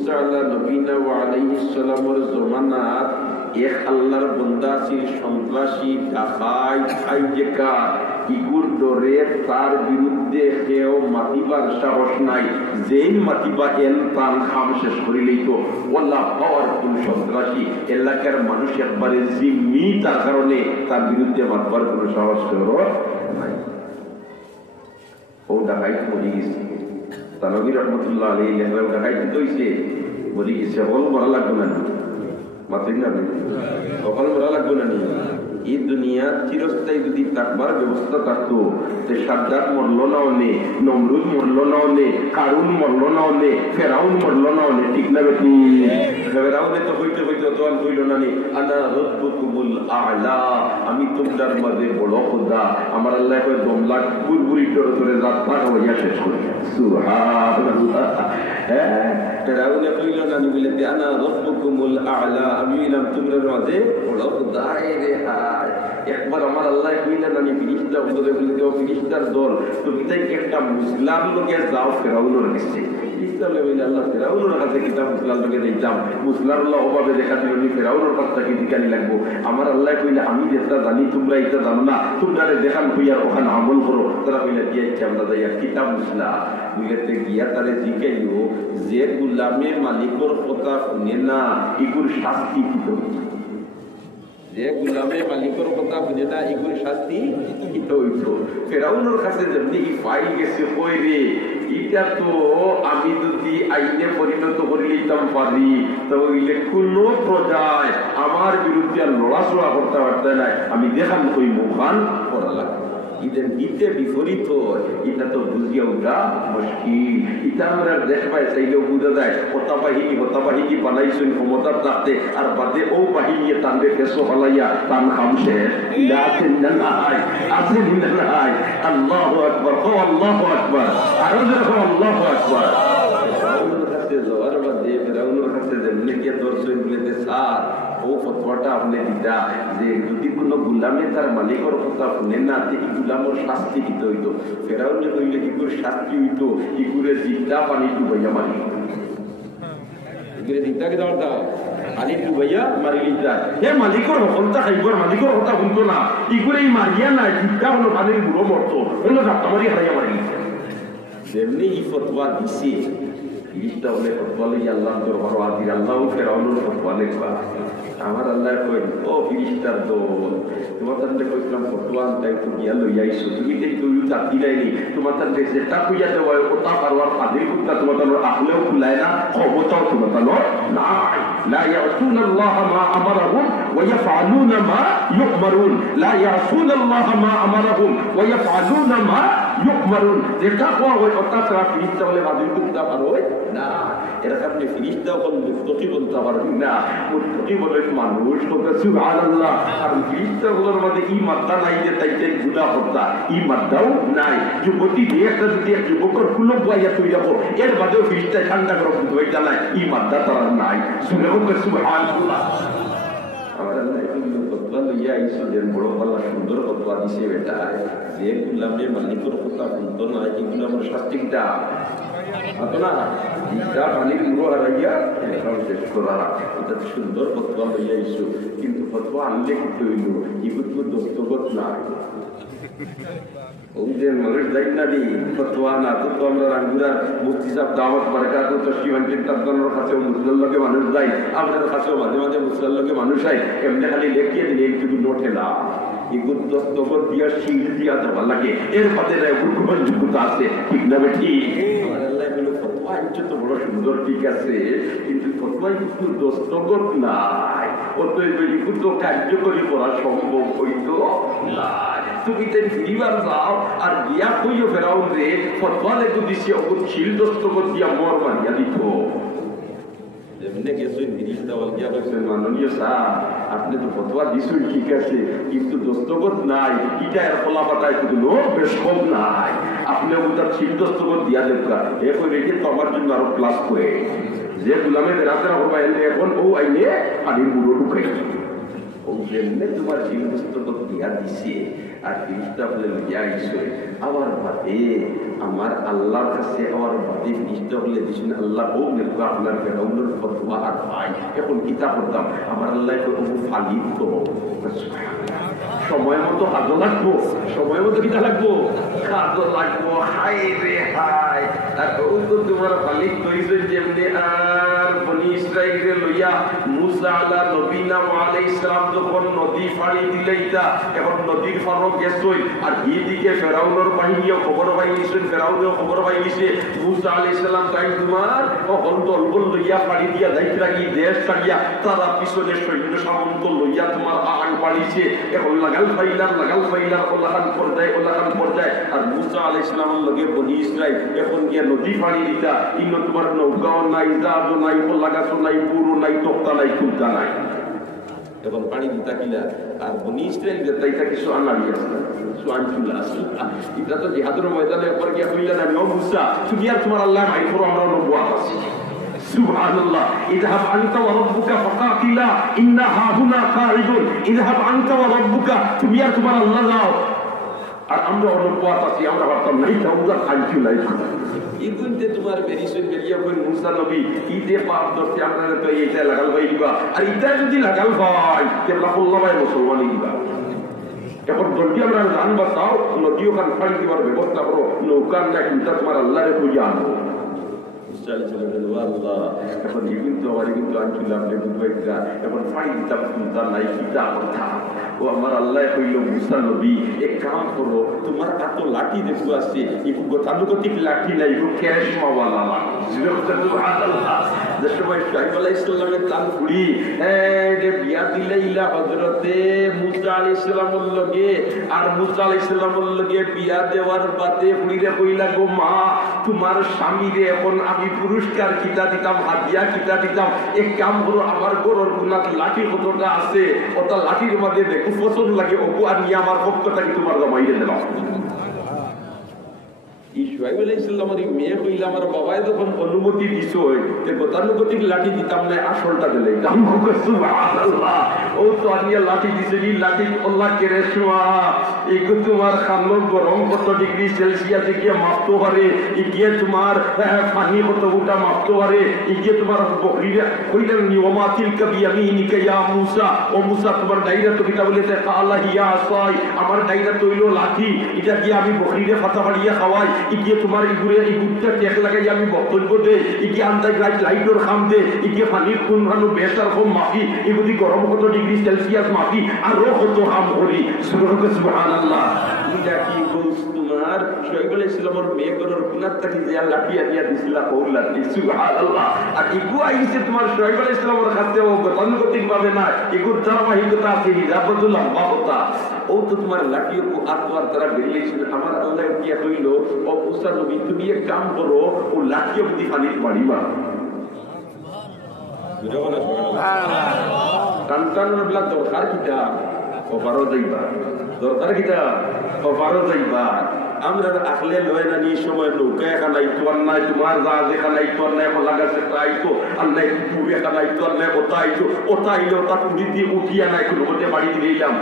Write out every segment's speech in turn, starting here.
মুসা আল্লাহ নবীনা ওয়া আলাইহিস সালামের জমানাত এক আল্লাহর বান্দা ছিল সন্ত্রাসী ডাকাত হাইজেকার ইগুর ডরে তার বিরুদ্ধে কেউ মাতিবার সাহস নাই যেই মাতিবা এন প্রাণ খাম শেষ করিলেই তো ওয়াল্লাহ পাওয়ারফুল সন্ত্রাসী এলাকার মানুষ একবারে জিম্মি তার কারণে তার বিরুদ্ধে মাতবার কোনো সাহস করো নাই। ও ডাকাইত মরে গেছে তানভীর রহমতুল্লাহ আলাইহি লেখা ডাকাইত হইছে মরে গেছে বল মরা লাগবে না মাতেন না সকল মরা লাগবে না এই দুনিয়া চিরস্থায়ী যদি থাকবার ব্যবস্থা থাকতো সাদ্দাত মরলো না অনে নমরুদ মরলো না অনে কারুন মরলো না অনে ফেরাউন মরলো না অনে ঠিক না বেটি ফেরাউনে তো হইতে হইতে তো আর হইল না নি আনা রাব্বুকুমুল আ'লা আমি তোমাদের মাঝে বড় খোদা আমার আল্লাহ কয় দমলা বুলবুলি ধরে ধরে রাত পার হইয়া শেষ করে সুবহানাল্লাহ হ্যাঁ ফেরাউনে কইল না নি বলে আনা রাব্বুকুমুল আ'লা আমি নাম তোমাদের মাঝে বড় খোদা রে একবার আমার আল্লাহ কইলেন আমি ফিরিস্তা বলে বলে দেও ফিরিস্তার দল তুমি তাই একটা মুসলাম লোকে যাও ফেরাউনের কাছে ফিরিস্তা বলে আল্লাহ ফেরাউনের কাছে কিতাব মুসলাম লোকে যাইতাম মুসলামুল্লাহ ওভাবে দেখা দিল নি ফেরাউনের কাছে কি দিকানি লাগবো আমার আল্লাহ কইলে আমি যেটা জানি তোমরা এটা জানো না তোমরা দেখান কইয়া ওখানে আমল করো তারা কইলে দিয়ে আমরা যাই কিতাব মুসলা বুঝতে গিয়া তারে জিজ্ঞাইও যে গুলামে মালিকর কথা শুনে না এগুর শাস্তি কি করবে যে গুলামে মালিকের কথা বুঝে না এগুলো শাস্তি এটা হইতো ফেরাউনের কাছে যেমনি পাই গেছে কই রে এটা তো আমি যদি আইনে পরিণত করে নিতাম পারি তাহলে কোনো প্রজায় আমার বিরুদ্ধে লড়াচড়া করতে পারতে নাই আমি দেখান কই মুখান করা লাগবে ইদের নিতে বিপরীত এটা তো বুঝিয়া উঠা মুশকিল এটা আমরা দেখবাই চাইলেও বুঝা যায় হতা বাহিনী বানাইছেন ক্ষমতার থাকতে আর বাদে ও বাহিনী টানবে ফেসো হলাইয়া টান খামছে আছেন না নাই আল্লাহু আকবার ও আল্লাহু আকবার আরো যখন আল্লাহু আকবার ফেরাউনের কাছে যাওয়ার বাদে ফেরাউনের কাছে যেমনি গিয়ে দর্শন বলেতে স্যার ও ফতোয়াটা আপনি দিতা যে যদি কোনো গুলামে তার মালিকের কথা শুনে না এই গুলামের শাস্তি দিতে হইতো ফেরাউনে কইলে ইগুর শাস্তি হইতো ইগুরে জিন্দা পানি ডুবাইয়া মারি ইগুরে জিন্দা কি দাও পানি ডুবাইয়া মারিলি যায় হে মালিকের হকলতা খাইবার মালিকের কথা শুনতো না ইগুরে মারিয়া না জিন্দা হলো পানির বুড়ো মরতো হলো ধাক্কা মারি হারিয়া মারি যেমনি ই ফতোয়া দিছে ইটা বলে ফতোয়া লই আল্লাহ দরবার হাজির আল্লাহ ফেরাউনের ফতোয়া লেখা আমার আল্লাহ কই ও ফিরিস্তার দল তোমার তান্তে কইলাম ফতোয়া তাই তো গিয়া লই আইছো তুমি দেই তুই তাতি লাইনি তোমার তান্তে যেটা কইয়া দেওয়া ওটা পারওয়ার ফাদিল কুত্তা তোমার তার আহলেও খুলায় না ক্ষমতাও তোমার তার নাই লা ইয়াসুনা আল্লাহ মা আমারহুম ওয়া ইয়াফআলুনা মা ইউমারুন লা ইয়াসুনা আল্লাহ মা আমারহুম ওয়া ইয়াফআলুনা মা ইউমারুন যেটা কয় ওটা ছাড়া ফিরিস্তা বলে ফাদিল কুত্তা পারোয় না এর কারণে ফিরিস্তা কোন মুত্তাকি বলতে পারবি না মুত্তাকি বলে মানুষ কথা সুবহানাল্লাহ আর ফিরিস্তাগুলোর মধ্যে এই মাত্রা নাই যে তাইতে গুনাহ হতা এই মাত্রাও নাই যুবতী দিয়ে একটা যদি এক যুবকের কুলো বইয়া তুই যাবো এর বাদেও ফিরিস্তা ঠান্ডা করে হয়ে চালায় এই মাত্রা তার নাই সুবহানাল্লাহ আমার আল্লাহ এগুলো ফতোয়া লইয়া আইসলেন বড় পাল্লা সুন্দর ফতোয়া দিছে বেটা যে গুলামে মালিকের কথা শুনতো না এগুলো আমার শাস্তিটা না ইটা পানির মুড়ো হারাইয়া শেষ করা এটা সুন্দর ফতোয়া লইয়া আইসো কিন্তু ফতোয়া আনলে কি হইল এগুলো দস্তখত নাই ওই যে মানুষ যাই না দি ফতোয়া না তো আমরা রাঙ্গুরার মুফতি সাহেব দাওয়াত বারকাত তো শিবাঙ্কির তার কাছে মুসলিম লোকে মানুষ যায় আপনার কাছেও মাঝে মাঝে মুসলিম লোকে মানুষ হয় এমনি খালি লেখিয়ে দিলে একটু নোটে না এগুলো দস্তখত দিয়া শিল দিয়া দেওয়া লাগে এর পাতে যোগ্যতা আছে ঠিক না বেঠি তো বড় সুন্দর ঠিক আছে কিন্তু ফতোয়ায় কিন্তু দস্তখত নাই অতএব এগুলো কার্যকরী করা সম্ভব হইতো নাই তুমি তাই ফিরিবার যাও আর গিয়া কইও ফেরাউন রে ফতোয়া লেখো দিছি অগোচ্ছিল দস্তখত দিয়া মর মারিয়া দিত এমনি গেছে ফিরিস্তা বল গিয়া কইছেন মাননীয় স্যার আপনি তো ফতোয়া দিছেন ঠিক আছে কিন্তু দস্তখত নাই এটা এর ফলা পাতায় কোনো বেশকম নাই আপনি ওটা ছিল দস্তখত দিয়া দেবকা এ কই রেখে তো আমার জন্য আরো ক্লাস করে যে গুলামে বেরাতে হবে এখন ও আইনে পানির বুড়ো ঢুকাই ও যেমনি তোমার ছিল দস্তখত দিয়া দিছে আর ফিরিস্তা বলে লইয়া আইসে আমার বাদে আমার আল্লাহর কাছে আমার বাদে নিষ্ঠ হলে দিছেন আল্লাহ ও মেরুকা আপনার ফেরাউনের ফতোয়া আর ভাই এখন কিতা করতাম আমার আল্লাহ ফালিত তো সময় মতো হাজো লাগবো, সময় মতো কিতা লাগবো, হাজো লাগবো। হাই রে হাই, আর ও তো তোমার ফালিত হইছে যেমনি আর বনি ইসরাইলের লইয়া মুসা আলা নবীনা আলাইহিস সালাম যখন নদী পাড়ি দিলেইতা, এখন নদীর পাড়ও গেছই আর এইদিকে ফেরাউনের বাহিনীও খবর পাইছেন, ফেরাউনেও খবর পাইছে মুসা আলাইহিস সালাম তাই তোমার তখন দলবল লইয়া পাড়ি দিয়া যাইতে লাগি দেশ ছাড়িয়া, তারা পিছনে সৈন্য সামন্ত লইয়া তোমার আগান পাড়িছে। এখন লাগাল ফাইলাম ওলাখান পর্যায় আর মুসা আলাইহিস সালামের লগে বনি ইসরাইল এখন গিয়া নদী পাড়ি দিতা, ইন্ন তোমার নৌকাও নাই, জাহাজও নাই, লাগাছো নাই, পুরো নাই, তক্তা নাই, খুলতা নাই, এখন পানি দিতা কিনা। আর বনি ইসরাইল তাইটা কিছু আনারি আসলে সোয়ান চুলা আসলে এটা তো জিহাদের ময়দানে একবার গিয়া কইলা না ও মুসা তুমি আর তোমার আল্লাহ ভাই করো, আমরা নবুয়াত আছি। সুবহানাল্লাহ। ইযহাব আনতা ওয়া রাব্বুকা ফাকাতিলা ইন্না হাহুনা কাঈদুন, ইযহাব আনতা ওয়া রাব্বুকা, তুমি আর তোমার আল্লাহ যাও, আর আমরা নবুয়াত আছি, আমরা ভাবতাম নাই তাওবা খাইছি নাই ইগুনতে তোমার বেরিসন বেরিয়া কই মুসা নবী ইতে পাপ করতে আপনারা তো এইটা লাগাল ভাইবা, আর এটা যদি লাগাল ভাই তেমন আল্লাহ ভাই মুসলমানই দিবা। এখন জলদি আমরা জান বাঁচাও, নদীও কান ফাড়ি দিবার ব্যবস্থা করো, নৌকার না কিন্তু তোমার আল্লাহরে খুঁজে আনো। এখন কিন্তু আমার কিন্তু আনছিল আপনি বুঝবাইটা এখন ফাড়ি দিতাম চিন্তা নাই চিন্তা কথা। ও আমার আল্লাহ কইল মুসা নবী এক কাম করো, তোমার এত লাঠি দেখো আসছে, একটু গতানুগতিক লাঠি নাই, একটু ক্যাশমাওয়ালা লাঠি। যে সময় শাইখ আলাইহিস সালামের তান ফুড়ি বিয়া দিলে ইলা হযরতে মুসা আলাইহিস সালামের লগে, আর মুসা আলাইহিস সালামের লগে বিয়া দেওয়ার বাদে ফুড়িরে কইলা গো মা তোমার স্বামীরে এখন আমি পুরস্কার কিতা দিতাম, হাদিয়া কিতা দিতাম, এক কাম করো আমার গরুর গুনাত লাঠি কতটা আছে ওটা লাঠির মধ্যে দেখো পছন্দ লাগে ওপু আর নিয়ে আমার পক্ষটাকে তোমার জমাইয়ে দিলাম। শুআইব আলাইহিস সালামের মেয়ে কইলা আমার বাবাই যখন অনুমতি দিছ যে গতানুগতিক লাঠি দিতাম না, আসলটা দিলে সুবহানাল্লাহ। ও তো আনিয়া লাঠি দিছেনি, লাঠি আল্লাহ কেরে শোয়া এগো তোমার খালো গরম কত ডিগ্রি সেলসিয়াসে গিয়ে মাপতে পারে, গিয়ে তোমার পানি কত গোটা মাপতে পারে, গিয়ে তোমার বকরিরা কইলেন নিয়মাতিল কাবিয়ামিনিকা ইয়া মুসা, ও মুসা তোমার ডাইরা তো কিতা বলেছে কালা হিয়া আসাই, আমার ডাইরা তৈল লাঠি, এটা গিয়ে আমি বকরিরে ফাতা ফাড়িয়া খাওয়াই, ইগিয়ে তোমার ইগুরে ইগুরটা টেক লাগাই আমি বক্তব্য দে, ইগিয়ে আন্দাজ লাইটর খাম দে, ইগিয়ে পানির কোন ভালো বেসার কম মাফি, এগুলি গরম কত ডিগ্রি সেলসিয়াস মাফি, আর রো কত হাম করি। সুবহানাল্লাহ। এটা কি কইছ তোমার শুআইব আলাইহিস সালামের মেয়ে গরর কুনাত তাকি যে লাঠি আনিয়া দিছিলা কও লাঠি। সুবহানাল্লাহ। আর ইগু আইছে তোমার শুআইব আলাইহিস সালামের কাছে ও গতানুগতিক ভাবে না, ইগুর ধারাবাহিকতা আছে, হিজাবতুল লম্বাতা। ও তো তোমার লাঠিও আত্মার দ্বারা বেরিয়েছিল। আমার আল্লাহ কি কইল ও মুসা নবী তুমি এক কাম করো, ও লাঠিও দি পানির বাড়িবা টানটানোর বেলা দরকার কিটা ও বারো যাইবা, দরকার কিটা ও বারো যাইবা। আমরা আসলে লয় না নিয়ে সময় নৌকা এখানে আইতো আর নাই, তোমার জাহাজ এখানে আইতো আর নাই, এখন লাগাছে আইতো আর নাই, পুরি এখানে আইতো আর নাই, ওটা আইতো, ওটা আইলে ওটা পুরি দিয়ে উঠিয়া নাই, কোনো মতে বাড়ি দিলাম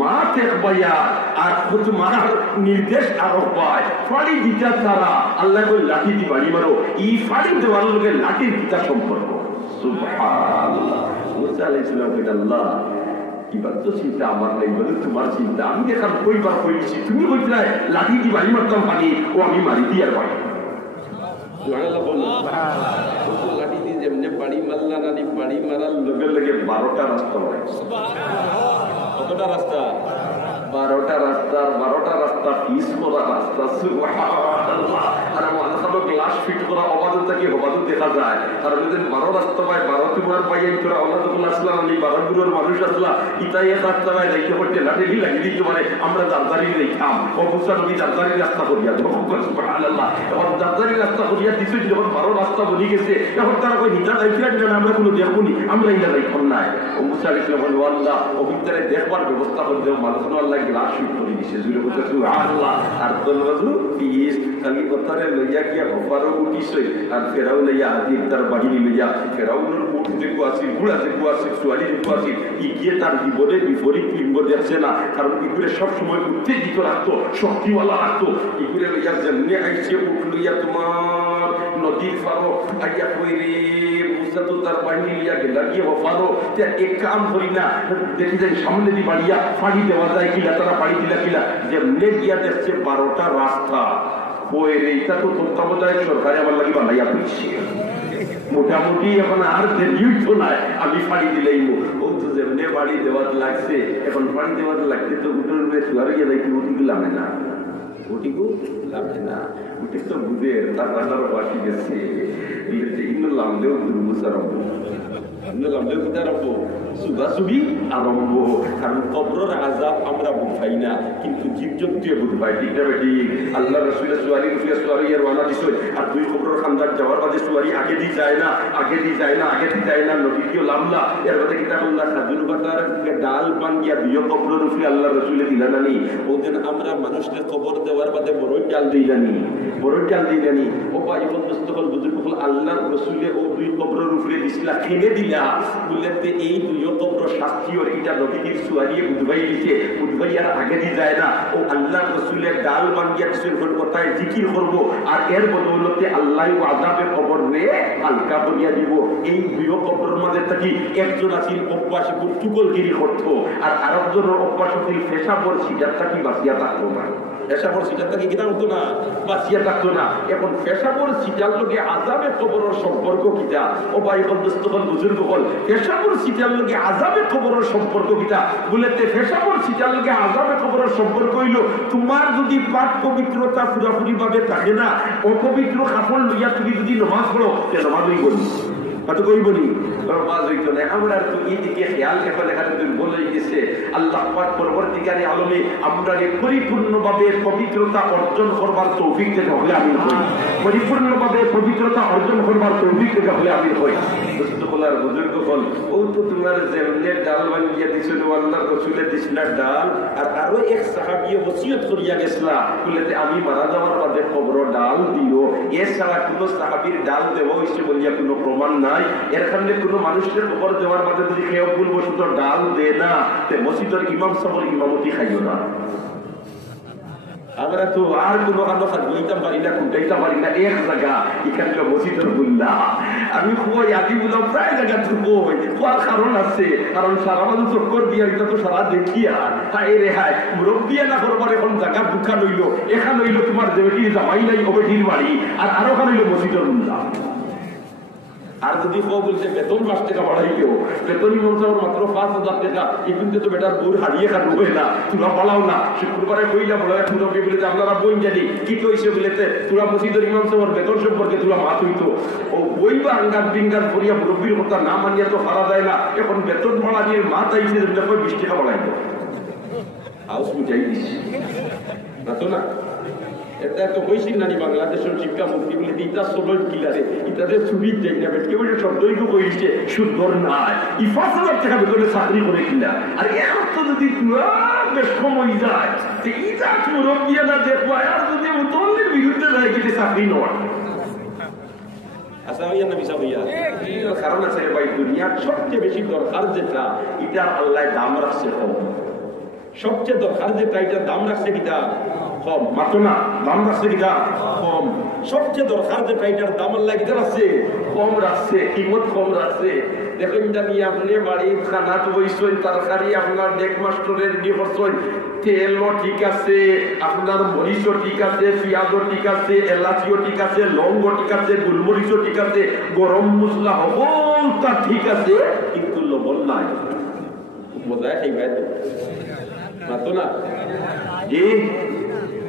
মা টেক পাইয়া আর তোমার নির্দেশ আরো পায় ফাড়ি দিতা তারা আল্লাহ কই লাঠি দি বাড়ি মারো, এই ফাড়ি দেওয়ার লোকের লাঠির দিতা সম্পর্ক। সুবহানাল্লাহ। মুসা আলাইহিস সালাম কইলেন আল্লাহ এবার তো চিন্তা আমার নাই, বলে তোমার চিন্তা, আমি দেখার কইবার কইছি, তুমি কইতে লাঠি দি বাড়ি মারতাম পানি, ও আমি মারি দি আর বাড়ি। সুবহানাল্লাহ বলুন। লাঠি দি যেমনে বাড়ি মারলা নানি, বাড়ি মারার লগে লগে 12টা রাস্তা হয়। কতটা রাস্তা? 12টা রাস্তা, 12টা রাস্তা পিস করা রাস্তা। সুবহানাল্লাহ। আর মাথাটা গ্লাস ফিট করা অবাধ থেকে অবাধ দেখা যায়। আর যদি 12 রাস্তা পায় 12 তোমার পাইয়াই তোরা আল্লাহ যখন আসলাম আমি 12 দূরের মানুষ আসলা ইতাই এক রাস্তা পায় যাইতে পড়তে লাঠি লাগিয়ে দিতে পারে, আমরা দারদারি রেখাম অবস্থা নবী দারদারি রাস্তা করিয়া দেবো। সুবহানাল্লাহ। এখন দারদারি রাস্তা করিয়া দিচ্ছে, যখন 12 রাস্তা বলি গেছে এখন তারা কই হিতা যাইতে আমরা কোনো দেখুনি, আমরা ইন্দা যাইতাম নাই। ও মুসা আলাইহিস সালাম বলল আল্লাহ ও ভিতরে দেখবার ব্যবস্থা করে দেব, মানুষ আল্লাহ গ্লাস ফিট করে দিছে। জুড়ে বলতে সুবহানাল্লাহ। আর তোর বাজু পিস খালি কথারে লইয়া গিয়া অপারও উঠিছে, আর ফেরাউন লইয়া আদির তার বাহিনী লইয়া ফেরাউনের উঠ যেগু আছে ঘোড়া যেগু আছে সোয়ালি যেগু আছে গিয়ে তার জীবনে বিপরীত লিঙ্গ দেখছে না, কারণ এগুলো সবসময় উত্তেজিত রাখতো, শক্তিওয়ালা রাখতো। এগুলো লইয়া যেমনি আইসে উঠ লইয়া তোমার নদীর ফারো আইয়া কইরে মুসা তো তার বাহিনী লিয়া গেলা গিয়ে ফারো এক কাম করি না, দেখি যাই সামনে দিয়ে বাড়িয়া পাড়ি দেওয়া যায় কিলা, তারা পাড়ি দিলা কিলা, যেমনি গিয়া দেখছে 12টা রাস্তা বইয়ের। এইটা তো তত্ত্বাবধায়ক সরকারে আমার লাগে বানাইয়া পেয়েছে, মোটামুটি এখন আর দেরি তো নাই, আমি পাড়ি দিলেই ও তো যেমনি বাড়ি দেওয়ার লাগছে, এখন পাড়ি দেওয়ার লাগছে তো উঠে শুয়ারে গিয়ে যাই উঠিগুলো লামে না, উঠিগু লামে না, উঠে তো বুঝের তার রান্নার বাসি গেছে ইন্ন লামলেও দুর্মুসারম্ভ, ইন্ন লামলেও কিতারম্ভ সুগাসুগি আরম্ভ। কারণ কবরের আযাব আমরা বুঝাই না, কিন্তু জীবজন্তুয়ে বুঝাই, ঠিক না বেটি? আল্লাহ রাসূলের সুয়ারি রুফিয়া সুয়ারি এর ওয়ানা দিছই, আর দুই কবরের খান্দার যাওয়ার বাদে সুয়ারি আগে দি যায় না, আগে দি যায় না, আগে দি যায় না, নবীকেও লামলা এর বাদে কিতাবুল্লাহ খাজুর বাটার ডাল বাঙ্গিয়া দুই কবর রুফি আল্লাহ রাসূলে দিলানি। ওদিন আমরা মানুষকে কবর দেওয়ার বাদে বড়ই ডাল দিলানি, বড়ই ডাল দিলানি। ও ভাই বন্ধুসকল বুজুর্গসকল, আল্লাহ রাসূলে ও দুই কবরের উপরে দিছিলা খেলে দিলা বলতে এই দুই কবর শাস্তিও এটা নবীর সুয়ারিয়ে বুঝবাই দিছে, বুঝবাইয়ার আগে দি যায় না। ও আল্লাহ রাসূলের ডাল বাঙ্গিয়া কিছুর কথায় জিকির করব, আর এর বদৌলতে আল্লাহ আযাবে কবর রে হালকা করিয়া দিব। এই দুই কবরের মধ্যে থাকি একজন আছিল অভ্যাসী টুকলগিরি করত, আর আরেকজনের অভ্যাস আছিল পেশাবর সিটার থাকি বাঁচিয়া থাকতো না, পেশাবর সিটার থাকি কিনা হতো না, বাঁচিয়া থাকতো না। এখন পেশাবর সিটার লগে আযাবে কবরের সম্পর্ক কিটা? ও ভাই বন্ধুসকল বুজুর্গসকল, পেশাবর সিটার লগে আযাবে কবরের সম্পর্ক কিটা? বলেতে পেশাবর সিটার লগে আযাবে কবরের সম্পর্ক হইল তোমার যদি পাক পবিত্রতা পুরাপুরি ভাবে থাকে না, অপবিত্র কাপড় লইয়া তুমি যদি নামাজ পড়ো, নামাজ হইব না, কত কইব নি নামাজ হইত না। আমরা তো এই দিকে খেয়াল এখন এখানে তুমি বলে গেছে আল্লাহ পাক পরবর্তীকালে আলমে আমরা পরিপূর্ণভাবে পবিত্রতা অর্জন করবার তৌফিক যেটা হলে আমি হই, পরিপূর্ণভাবে পবিত্রতা অর্জন করবার তৌফিক যেটা হলে আমি হই। দোস্তকলার বুজুর্গগণ, ও তো তোমার যেমনে ডাল বানিয়ে দিছিল আল্লাহ রাসূলের দিছিলা ডাল, আর আরো এক সাহাবী ওসিয়ত করিয়া গেছলা বলেতে আমি মারা যাওয়ার পরে কবর ডাল দিও। এছাড়া কোনো সাহাবীর ডাল দেওয়া হইছে বলিয়া কোনো প্রমাণ নাই। এর কারণে কোনো মানুষের কবর দেওয়ার বাদে যদি কেউ ভুলবশত ডাল দেয় না, তে মসজিদের ইমাম সাহেবের ইমামতি খাইও না। আমরা তো আর কোনো কারণ বইতাম পারি না, কুটাইতে পারি না, এক জায়গা এখানে মসজিদের বললা আমি খুবই আদি বললাম প্রায় জায়গা বই কোয়ার কারণ আছে, কারণ সারা মানুষ চক্কর দিয়া এটা তো সারা দেখিয়া হায় রে হায় মুরব্বিয়া না করবার এখন জায়গা দুঃখা লইল, এখানে লইল তোমার যেটি জামাই নাই হবে ঢিল বাড়ি, আর আরো খান হইল মসজিদের বললা। আর যদি বলছে বেতন 5 টাকা বাড়াইলেও বেতন মাত্র 5,000 টাকা, কিন্তু তো বেটার দূর হারিয়ে খাবো না, তোরা পালাও না। শুক্রবারে কইলা বলে পুরোকে বলে আপনারা বই জানি কি কইছে বলেতে তোরা মসজিদের ইমাম সাহেবের বেতন সম্পর্কে তোরা মাত হইতো ও বই বা আঙ্গার বিঙ্গার করিয়া মুরব্বীর কথা না মানিয়া তো হারা যায় না। এখন বেতন বাড়া দিয়ে মাত আইছে 20 টাকা বাড়াইতো, হাউস মিটাই দিচ্ছে না তো না। এটা তো হয়েছিল নানি বাংলাদেশের শিক্ষামন্ত্রী বলে ইটা সবাই কিলারে ইটাদের সুবিধ যাই না বেটকে বলে শব্দই তো কইছে সুন্দর নাই ই 5,000 টাকা বেতনে চাকরি করে কিনা। আর এখন তো যদি বেশ সময় যায় ইটা মুরব্বিয়া না দেখবো, আর যদি মুতল্লির বিরুদ্ধে যায় কিন্তু চাকরি নয়। আচ্ছা ভাইয়া না বিষা ভাইয়া কারণ আছে ভাই, দুনিয়ার সবচেয়ে বেশি দরকার যেটা এটা আল্লাহ দাম রাখছে কম, সবচেয়ে দরকার যেটা এটার দাম রাখছে কিটা কম, মাত্র না দাম রাখছে কিটা কম। সবচেয়ে দরকার যেটা এটার দাম আল্লাহ কিটা রাখছে কম রাখছে, কিমত কম রাখছে। দেখেন জানি আপনি বাড়ির খানা তো বইছেন, তরকারি আপনার ডেক মাস্টরের দিয়ে করছেন, তেলও ঠিক আছে, আপনার মরিচও ঠিক আছে, পেঁয়াজও ঠিক আছে, এলাচিও ঠিক আছে, লবঙ্গ ঠিক আছে, গোলমরিচও ঠিক আছে, গরম মশলা সকল তা ঠিক আছে, কিন্তু লবণ নাই। বোঝায় খাইবাই তো মাতো না জি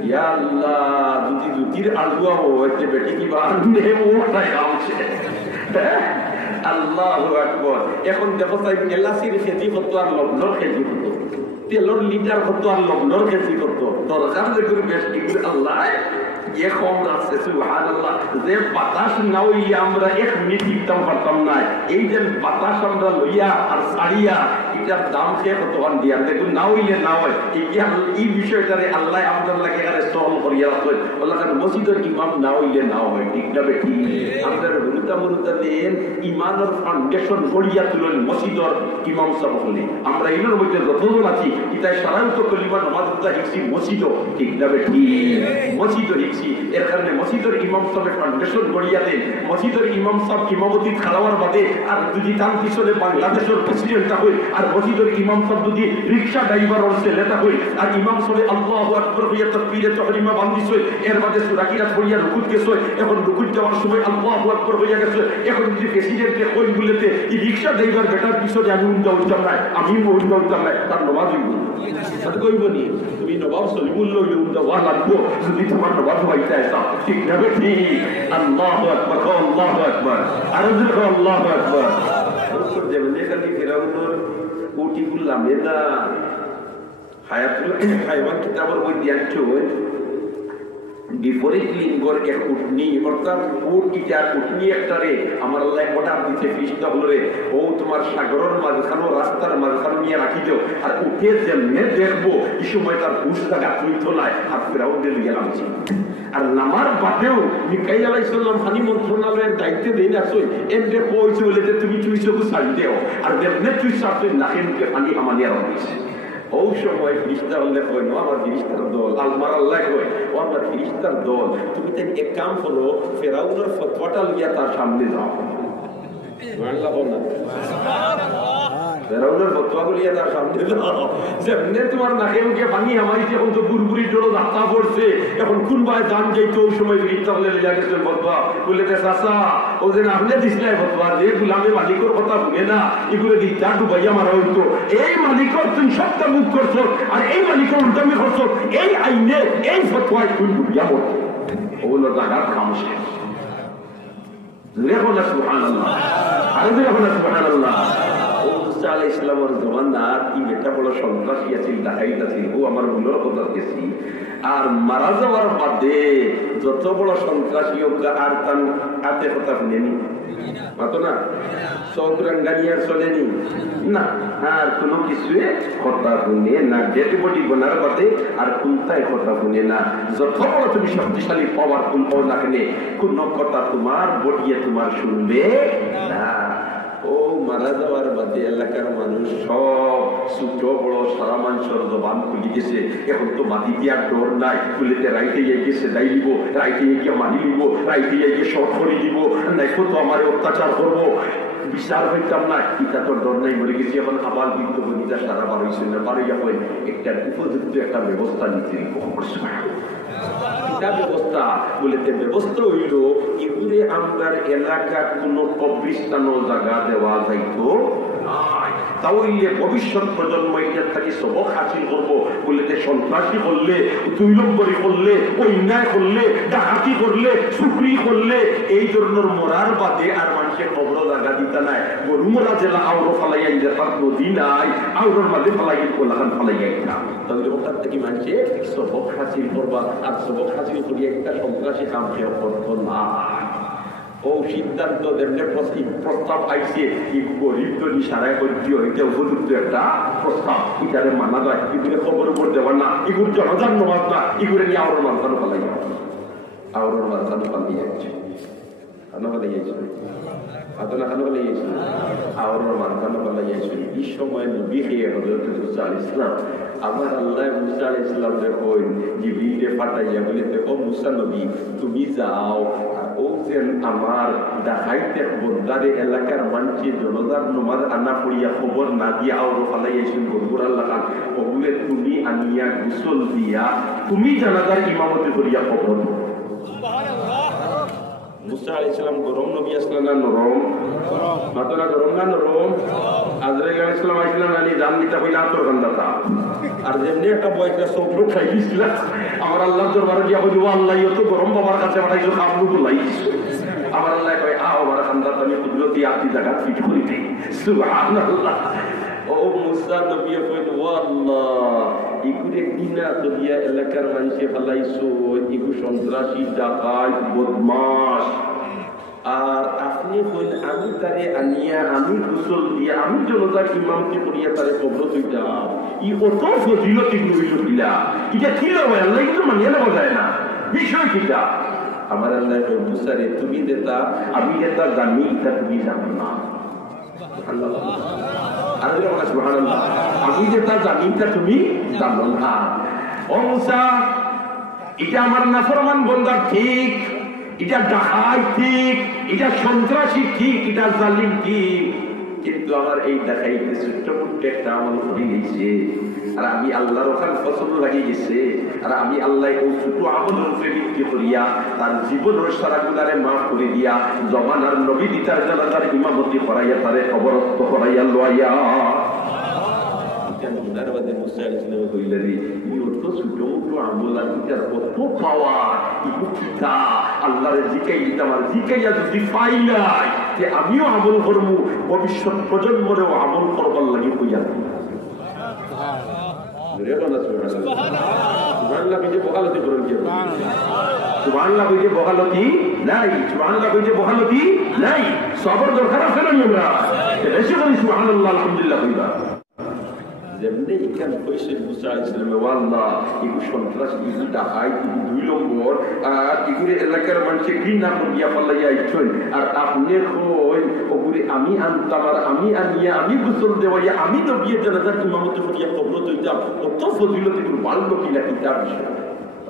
ইয়া আল্লাহ, যদি রুটির আলুয়া হচ্ছে বেটি কি বান্ধে ওটাই আছে আল্লাহু আকবার। এখন দেখো তাই এলাচির খেতি করতো আর লবণের খেতি করতো, তেলর লিটার করতো আর লবণের খেতি করতো, দরকার যে করে বেশ এগুলো আল্লাহ যে কম রাখছে সুবহানাল্লাহ। যে বাতাস না হইলে আমরা 1 মিনিট টিকতাম পারতাম না, এই যে বাতাস আমরা লইয়া আর ছাড়িয়া এটার দাম খেয়ে কতক্ষণ দিয়া দেখুন না হইলে না হয় এই বিষয়টারে আল্লাহ আপনার লাগে এখানে সহল করিয়া রাখেন আল্লাহ মসজিদের ইমাম না হইলে না হয় ঠিক না বেঠি আপনার মুরুতা দেন ইমানের ফাউন্ডেশন গড়িয়া তুলেন মসজিদের ইমাম সাহেব হলে আমরা এগুলোর মধ্যে যতজন আছি এটাই সাধারণত কলিমা নামাজটা হিকছি মসজিদ ঠিক না বেঠি মসজিদ হিকছি এর কারণে মসজিদের ইমাম সাহেবের ফাউন্ডেশন গড়িয়া দেন মসজিদের ইমাম সাহেব ইমামতি খাওয়ার বাদে আর যদি তার পিছনে বাংলাদেশের প্রেসিডেন্টটা হই আর মসজিদের ইমাম সাহেব যদি রিক্সা ড্রাইভার ওর ছেলেটা হই আর ইমাম সাহেব আল্লাহু আকবার হইয়া তাকবীরে তাহরিমা বান্দিছ এর বাদে সূরা কিরাত হইয়া রুকুত গেছে এখন রুকুত যাওয়ার সময় আল্লাহু আকবার হইয়া গেছে এখন যদি প্রেসিডেন্টকে কই বলেতে এই রিক্সা ড্রাইভার বেটার পিছনে আমি উল্টা উল্টাম না আমি উল্টা উল্টাম না তার নমাজ হইব তাতে কইব নি তুমি নবাব সলিমুল্লাহ উল্টা ওয়া লাগবো যদি তোমার নবাব হইতে আসা ঠিক না বেটি আল্লাহু আকবার আল্লাহু আকবার আর আল্লাহু আকবার যেমনি খালি ফেরাউনের কোটি গুলা মেদা হায়াতুল হাইওয়ান কিতাবের মধ্যে আছে বিপরীত লিঙ্গর এক উটনি অর্থাৎ উটটা উটনি একটারে আমার আল্লাহ অর্ডার দিতে ফিসটা হলো রে ও তোমার সাগরের মাঝখানো রাস্তার মাঝখানো নিয়ে রাখি দাও আর উঠে যেমনে দেখবো এই সময় তার হুশটা গাছুই তোলায় আর ফেরাউনের গেলাম আর নামার বাদেও মিকাইল আলাইহিস সালাম পানি মন্ত্রণালয়ের দায়িত্বে দেই আসই এমনে কইছে বলে যে তুমি চুইছকু ছাড়ি দেও আর যেমনে চুই ছাড়তে নাকে মুখে পানি আমানিয়া রইছে ও সময় ফিরিস্তা হলে কই না আমার ফিরিস্তার দল আলমার আল্লাহ কই ও আমার ফিরিস্তার দল তুমি তাই এক কাম করো ফেরাউনের ফতোয়াটা লিয়া তার সামনে যাও সুবহানাল্লাহ বল না ফেরাউনের ফতোয়াগুলো লিয়া তার সামনে যাও যেমনি তোমার নাকে মুখে পানি আমাইছে এখন তো বুড়বুড়ি জোড়ো যাত্রা করছে এখন কোনবায় দান যাইতো ওই সময় ফিরিস্তা হলে লিয়া গেছে ফতোয়া বলে তে চাচা ও যে আপনি দিছিলে ফতোয়া যে গুলামে মালিকের কথা শুনে না এগুলো দিকটা ডুবাইয়া মারা হইতো এই মালিকর তুই সবটা মুখ করছো আর এই মালিকর উল্টামি করছো এই আইনে এই ফতোয়ায় তুই ডুবিয়া পড়তো ওগুলো জাগার খামোশে দেখো না সুবহানাল্লাহ আরে দেখো না সুবহানাল্লাহ ও মুসা আলাইহিস সালামের জমানার কি একটা বড় সন্ত্রাসী আছে ডাকাইত আছে ও আমার ভুলের কথা গেছি আর মারা যাওয়ার বাদে যত বড় সন্ত্রাসী হোক আর তার হাতে কথা শুনেনি মাতো না চৌরাঙ্গানিয়ার চলেনি না আর কোনো কিছু কথা শুনে না ডেড বডি বোনার বাদে আর কোনটাই কথা শুনে না যত বড় তুমি শক্তিশালী পাওয়ারফুল হও না কেন কোন কথা তোমার বডিয়ে তোমার শুনবে না ও মারা যাওয়ার বাদে এলাকার মানুষ সব ছোট বড় সারা মানুষের জবান খুলি গেছে এখন তো মাটি দিয়ার ডর নাই খুলিতে রাইতে গেছে দাই দিব রাইতে গিয়ে মানি দিব রাইতে গিয়ে শর্ট করে দিব দেখো তো আমার অত্যাচার করবো বিচার হইতাম না এটা তোর ডর নাই মরে গেছি এখন আবার কিন্তু বনিতা সারা বার হয়েছে না পারে যখন একটা উপযুক্ত একটা ব্যবস্থা নিতে ব্যবস্থা বলেতে ব্যবস্থা হইল এগুলো আমরা এলাকার কোন কবরিস্তান জায়গা দেওয়া যাইতো তাহলে ভবিষ্যৎ প্রজন্ম এটার থেকে সবক হাসিল করবো বলেতে সন্ত্রাসী করলে 2 নম্বরই করলে অন্যায় করলে ডাকাতি করলে চুরি করলে এই ধরনের মরার বাদে আর মানুষের কবর জায়গা দিতে নাই গরুমরা জেলা আউরো ফালাইয়া দেখার নদী নাই আউরোর মাঝে ফালাই কোলাখান ফালাইয়া দিতাম তাহলে ওটার থেকে মানুষে সবক হাসিল করবা আর সবক হাসিল করিয়া একটা সন্ত্রাসী কাম কেউ করতো না ও সিদ্ধান্ত প্রস্তাব আইছে গরিব তো ইশারায় করতে এটা উপযুক্ত একটা প্রস্তাব এটারে মানা যায় এগুলো খবর উপর দেওয়ার না এগুলো জনজান নমাজ না এগুলো নিয়ে আওয়ার মাঝখানে ফেলাই আওয়ার মাঝখানে ফালিয়ে যাচ্ছে খানো ফেলাই যাইছে আদনা খানো ফেলাই যাইছে আওয়ার মাঝখানে ফেলাই যাইছে এই সময় নবী খেয়ে হযরত মুসা আলাইহিস সালাম আমার আল্লাহ মুসা আলাইহিস সালামকে কই জিবরিলে পাঠাইয়া বলেতে ও মুসা নবী তুমি যাও ও যে আমার ডাকাইতে বন্দারে এলাকার মানুষে জনতার নমাজ আনা পড়িয়া খবর না দিয়া আওরো ফালাইয়াছেন গরুর আল্লাহ ওগুলো তুমি আনিয়া গোসল দিয়া তুমি জানাজার ইমামতি করিয়া খবর মুসা আলাইহিস সালাম গরম নবী আসলেন না নরম মাতনা গরম না নরম আজরাইল আলাইহিস সালাম আইছিলেন না নি জান নিতে কইলা তোর গন্দাতা আর যেমনি একটা বয়সটা সবরো খাই দিছিল আমার আল্লাহ দরবারে গিয়া কইলো আল্লাহ এত গরম বাবার কাছে পাঠাইছো কামরু বলাইছ আমার আল্লাহ কয় আমার খান্দাত আমি কুদরতি আপনি জায়গা ফিট করি দেই সুবহানাল্লাহ ও মুসা নবী কইলো আল্লাহ ইকুরে দিনা দিয়া এলাকার মানুষে ফলাইছো ইকু সন্ত্রাসী ডাকাত বদমাশ আর আপনি হইল আমি তারে আনিয়া আমি গোসল দিয়া আমি জনতার ইমামতি করিয়া তারে কবর তুইলাম ই অত ফজিলতি হইল কিলা এটা ছিল আল্লাহ কিন্তু মানিয়ে নেওয়া যায় না বিষয় কিটা আমার আল্লাহ মুসারে তুমি দেতা আমি দেতা জানি তা তুমি জানো না আমি যেটা জানি তা তুমি জানো না ও মুসা এটা আমার নাফরমান বন্দা ঠিক এটা ডাকাই ঠিক এটা সন্ত্রাসী ঠিক এটা জালিম ঠিক কিন্তু আমার এই দেখাইতে ছোট্ট মোট্ট একটা আমল করে গেছে আর আমি আল্লাহর ওখানে পছন্দ লাগিয়ে গেছে আর আমি আল্লাহ ওই ছোট আমলের উপরে ভিত্তি করিয়া তার জীবনের সারা গুনারে মাফ করে দিয়া জমানার নবী দিতার জানাজার ইমামতি করাইয়া তারে অবরত করাইয়া লইয়া আমিও আমল করবো ভবিষ্যৎ প্রজন্মরেও আমল করবার লাগে হইয়া সবর দরকার আছে না আমরা বেশি করি সুবহানাল্লাহ আলহামদুলিল্লাহ কইবা যেমনি এখানে কইছে মুসা ইসলামে ওয়াল্লাহ ইগু সন্ত্রাস ইগু ডাকাই ইগু 2 নম্বর আর ইগুরে এলাকার মানুষকে ঘৃণা করিয়া ফেলাইয়া আইছেন আর আপনি কই ওগুরে আমি আনতাম আর আমি আনিয়া আমি গোসল দেওয়াইয়া আমি নবীর জানাজার ইমামতি করিয়া কবর তুইতাম কত ফজিলত ইগুর ভালো কিনা কিতাব বিষয়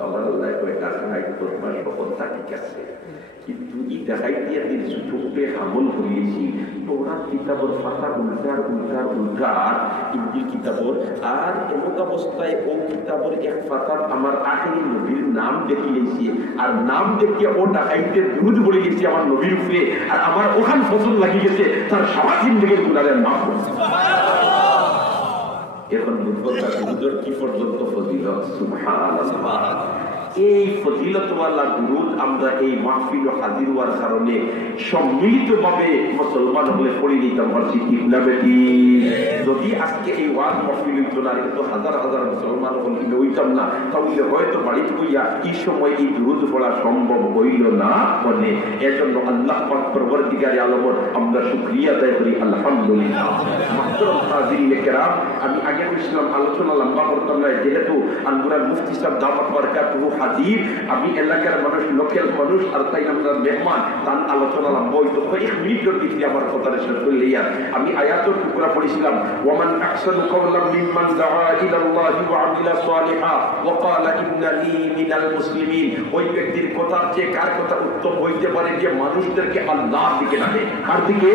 আমার আল্লাহ কয় কাছে নাই করবা সকলটা ঠিক আছে কিন্তু এই দেখাই দিয়ে দিন ছোটে আমল করিয়েছি তোরা কিতাবর পাতা উল্টার উল্টার উল্টার ইঞ্জিল কিতাবর আর এমন অবস্থায় ও কিতাবর এক পাতার আমার আখেরি নবীর নাম দেখিয়েছি আর নাম দেখিয়ে ও ডাকাইতে দুধ বলে গেছি আমার নবীর উপরে আর আমার ওখান ফসল লাগিয়ে গেছে তার সারা জিন্দেগির গুনারের নাম এখন বুদ্ধর কি পর্যন্ত ফজিলত সুবহানাল্লাহ এই ফজিলতওয়ালা দুরূদ আমরা এই মাহফিল হাজির হওয়ার কারণে সম্মিলিতভাবে মুসলমান হলে পড়ে নিতাম পারছি ঠিক না বেটি যদি আজকে এই ওয়াজ মাহফিল হইতো না এত হাজার হাজার মুসলমান হলে হইতাম না তাহলে হয়তো বাড়িতে বইয়া এই সময় এই দুরূদ পড়া সম্ভব হইল না মানে এজন্য আল্লাহ পাক পরবর্তীকারে আলমর আমরা শুকরিয়া আদায় করি আলহামদুলিল্লাহ মাহতারাম হাজিরিনে কেরাম আমি আগে বলেছিলাম আলোচনা লম্বা করতাম না যেহেতু আনগুরার মুফতি সাহেব দাওয়াত বারাকাতুহু হাজির আমি এলাকার মানুষ লোকাল মানুষ আর তাই আমরা মেহমান তার আলোচনা লম্বা হইতো কয়েক মিনিটের দিকে আমার কথাটা শেষ করলে আমি আয়াতের টুকরা পড়েছিলাম ওয়ামান আহসানু কাওলাম মিম্মান দাআ ইলাল্লাহি ওয়া আমিলা সালিহা ওয়া ক্বালা ইন্নানি মিনাল মুসলিমিন ওই ব্যক্তির কথা যে কার কথা উত্তম হইতে পারে যে মানুষদেরকে আল্লাহর দিকে ডাকে কার দিকে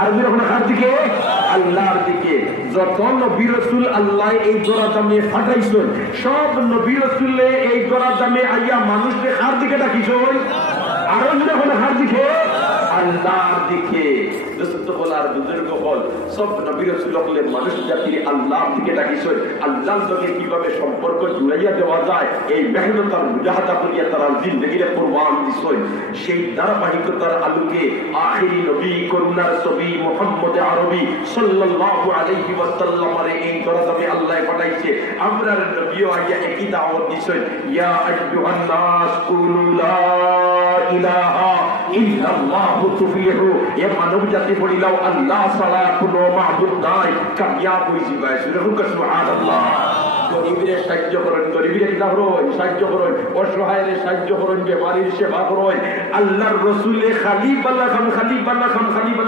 আরবি ওখানে কার দিকে আল্লাহর দিকে যত নবী রাসূল আল্লাহ এই জোড়া দামে ফাটাইছেন সব নবী রাসূলে এই জোড়া দামে আইয়া মানুষকে কার দিকে ডাকিছেন আরো যখন কার দিকে আল্লাহর দিকে দোস্ত বল আর বুজুর্গ বল সব নবী রাসূল হলে মানুষ জাতির আল্লাহর দিকে ডাকিছেন আল্লাহর সঙ্গে কিভাবে সম্পর্ক জুড়াইয়া দেওয়া যায় এই মেহনত আর মুজাহাদা করিয়া তারা জিন্দেগিরে কুরবান দিছেন সেই ধারাবাহিকতার আলোকে আখিরি নবী করুণার নবী মুহাম্মদ আরবি সাল্লাল্লাহু আলাইহি ওয়াসাল্লামের এই দরজামে আল্লাহ পাঠাইছে আমরার নবীও আইয়া একই দাওয়াত দিছেন ইয়া আইয়ুহান নাস কুলু লা ইলাহা ইল্লাল্লাহু তুফলিহু এ মানব জাতি বলিলাও আল্লাহ ছাড়া কোনো মাবুদ নাই কামিয়াব হইছি ভাই সুবহানাল্লাহ গরিবের সাহায্য করেন গরিবের সাহায্য করেন অসহায়ের সাহায্য করেন বেমারির সেবা করেন আল্লাহর রসুলে খালি বাল্লা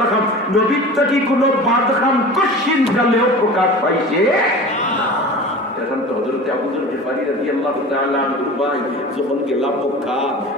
খাম নবীর থেকে কোনো বাদ খাম কশিন কালেও প্রকাশ পাইছে এখন তো হযরত আবু যর গিফারি রাদিয়াল্লাহু তাআলা আনহু ভাই যখন গেলাম